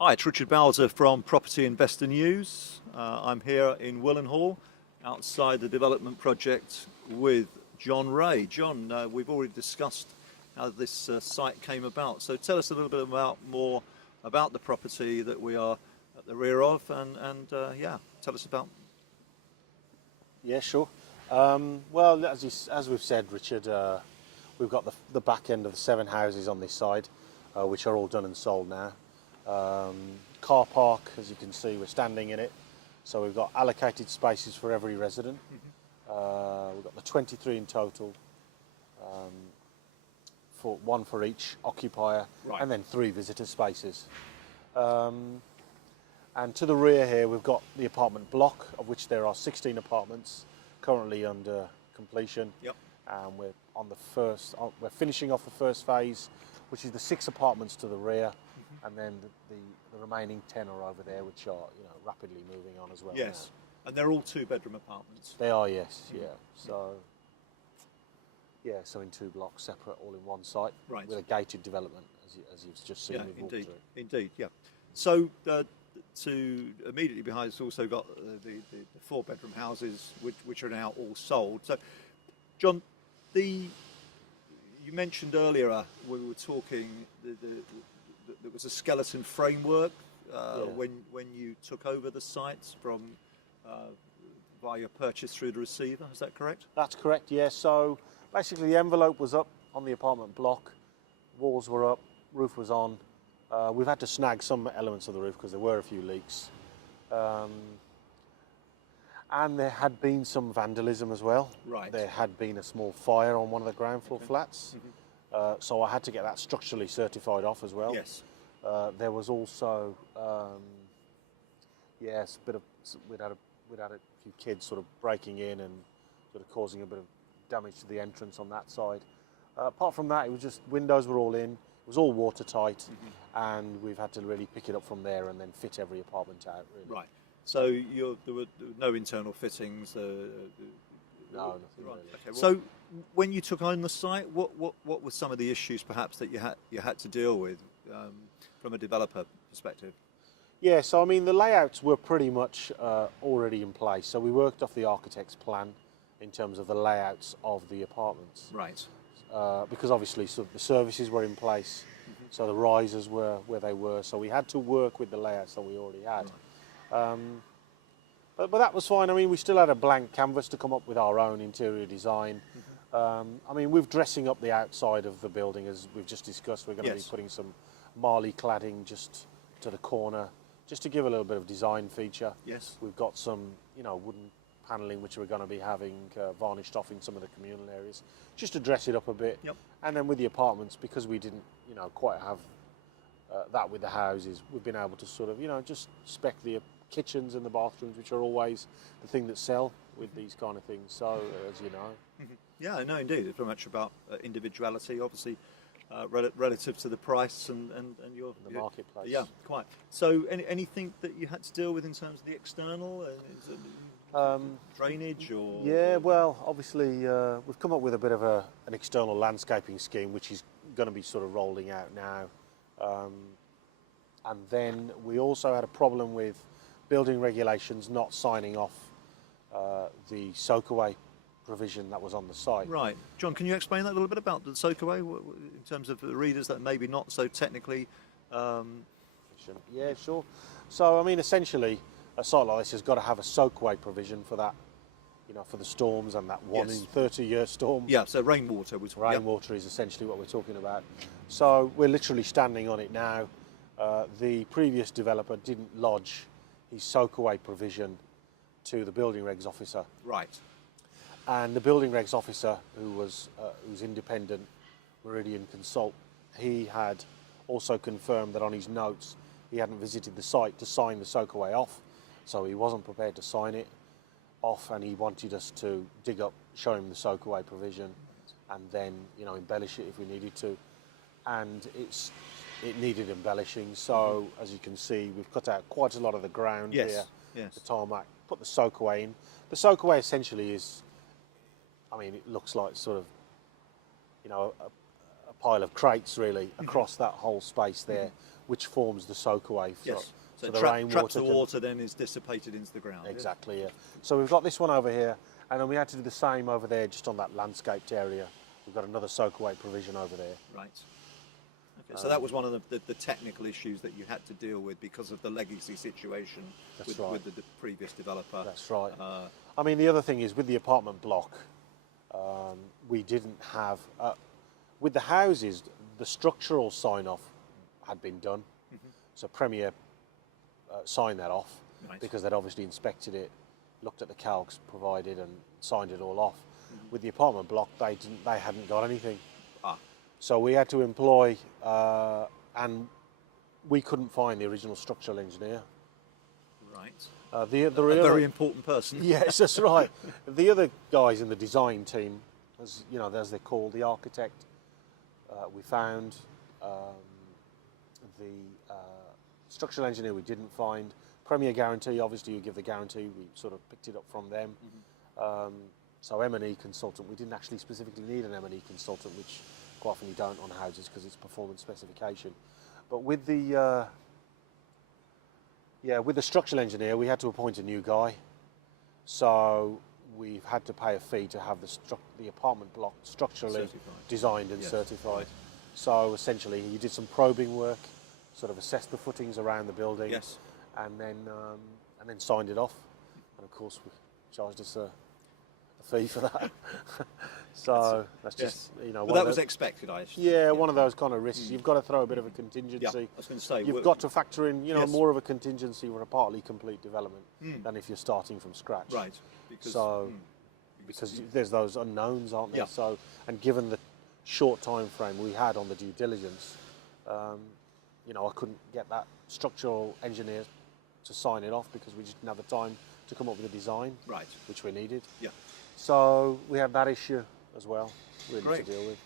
Hi, it's Richard Bowser from Property Investor News. I'm here in Willenhall, outside the development project with John Raiye. John, we've already discussed how this site came about. So tell us a little bit more about the property that we are at the rear of, and tell us about. Yeah, sure. Well, as we've said, Richard, we've got the back end of the 7 houses on this side, which are all done and sold now. Car park, as you can see, we're standing in it, so we've got allocated spaces for every resident. We've got the 23 in total, one for each occupier, Right. and then 3 visitor spaces. And to the rear here, we've got the apartment block, of which there are 16 apartments currently under completion. Yep. And we're finishing off the first phase, which is the 6 apartments to the rear, and then the remaining 10 are over there, which are rapidly moving on as well. Yes, now. and they're all 2-bedroom apartments. They are, yes, yeah. So in 2 blocks, separate, all in one site, Right. with a gated development, as you've just seen. Yeah, we've walked through. indeed, yeah. So to immediately behind, it's also got the 4-bedroom houses, which are now all sold. So, John, you mentioned earlier we were talking there was a skeleton framework when you took over the site from via your purchase through the receiver. Is that correct? That's correct, yeah. So basically the envelope was up on the apartment block, walls were up, roof was on. We've had to snag some elements of the roof because there were a few leaks. And there had been some vandalism as well. Right. There had been a small fire on one of the ground floor flats. So I had to get that structurally certified off as well. Yes. There was also, we'd had a few kids sort of breaking in and sort of causing a bit of damage to the entrance on that side. Apart from that, it was just windows were all in. It was all watertight, and we've had to really pick it up from there and then fit every apartment out. Really. Right. So there were no internal fittings. No, nothing Right. really. Okay. So when you took on the site, what were some of the issues perhaps that you had to deal with from a developer perspective? Yeah, so I mean the layouts were pretty much already in place. So we worked off the architect's plan in terms of the layouts of the apartments. Right. Because obviously the services were in place, so the risers were where they were. So we had to work with the layouts that we already had. But that was fine. I mean, we still had a blank canvas to come up with our own interior design. I mean, we're dressing up the outside of the building, as we've just discussed. We're going to be putting some marley cladding just to the corner, just to give a little bit of design feature. Yes. We've got some, wooden panelling which we're going to be having varnished off in some of the communal areas, just to dress it up a bit. Yep. And then with the apartments, because we didn't, quite have that with the houses, we've been able to sort of, just spec the kitchens and the bathrooms, which are always the thing that sell with these kind of things. So, as you know. Yeah, no, indeed. It's very much about individuality, obviously, relative to the price and The marketplace. Yeah, quite. So, anything that you had to deal with in terms of the external, drainage or? Yeah, well, obviously we've come up with a bit of an external landscaping scheme, which is going to be sort of rolling out now. And then we also had a problem with building regulations not signing off the soakaway provision that was on the site. Right. John, can you explain that a little bit about the soakaway in terms of the readers that maybe not so technically? Yeah, sure. So, I mean, essentially, a site like this has got to have a soakaway provision for that, for the storms and that 1 in 30-year storm. Yeah, so rainwater. Rainwater is essentially what we're talking about. So we're literally standing on it now. The previous developer didn't lodge his soakaway provision to the building regs officer. Right. And the building regs officer, who's independent, Meridian Consult, he had also confirmed that on his notes he hadn't visited the site to sign the soakaway off, so he wasn't prepared to sign it off, and he wanted us to dig up, show him the soakaway provision, and then embellish it if we needed to. And it needed embellishing, so as you can see, we've cut out quite a lot of the ground here. Yes. The tarmac, put the soakaway in. The soakaway essentially is, it looks like sort of, a pile of crates really across that whole space there, which forms the soakaway. Yes. So the traps the can- water, then is dissipated into the ground. Exactly, yeah. So we've got this one over here, and then we had to do the same over there, just on that landscaped area. We've got another soakaway provision over there. Right. Okay, so that was one of the technical issues that you had to deal with because of the legacy situation with the previous developer. That's right. I mean, the other thing is with the apartment block, we didn't have, with the houses, the structural sign-off had been done. So Premier signed that off because they'd obviously inspected it, looked at the calcs provided and signed it all off. With the apartment block, they hadn't got anything. So we had to employ, and we couldn't find the original structural engineer. Right. A very important person. Yes, that's right. The other guys in the design team, as you know, as they're called, the architect, we found. The structural engineer we didn't find. Premier guarantee, obviously you give the guarantee, we sort of picked it up from them. So M&E consultant, we didn't actually specifically need an M&E consultant, which quite often you don't on houses because it's performance specification. But with the structural engineer, we had to appoint a new guy. So we've had to pay a fee to have the apartment block structurally designed and certified. Right. So essentially, he did some probing work, sort of assessed the footings around the building, and then signed it off. And of course, we charged us a fee for that. So that's just But that was expected, I assume. Yeah, one of those kind of risks. You've got to throw a bit of a contingency. Yeah, I was going to say you've got to factor in, more of a contingency for a partly complete development than if you're starting from scratch. Right. Because there's those unknowns, aren't there? Yeah. So, and given the short time frame we had on the due diligence, I couldn't get that structural engineer to sign it off because we just didn't have the time to come up with a design, right, which we needed. Yeah. So we had that issue as well, really, Great. to deal with.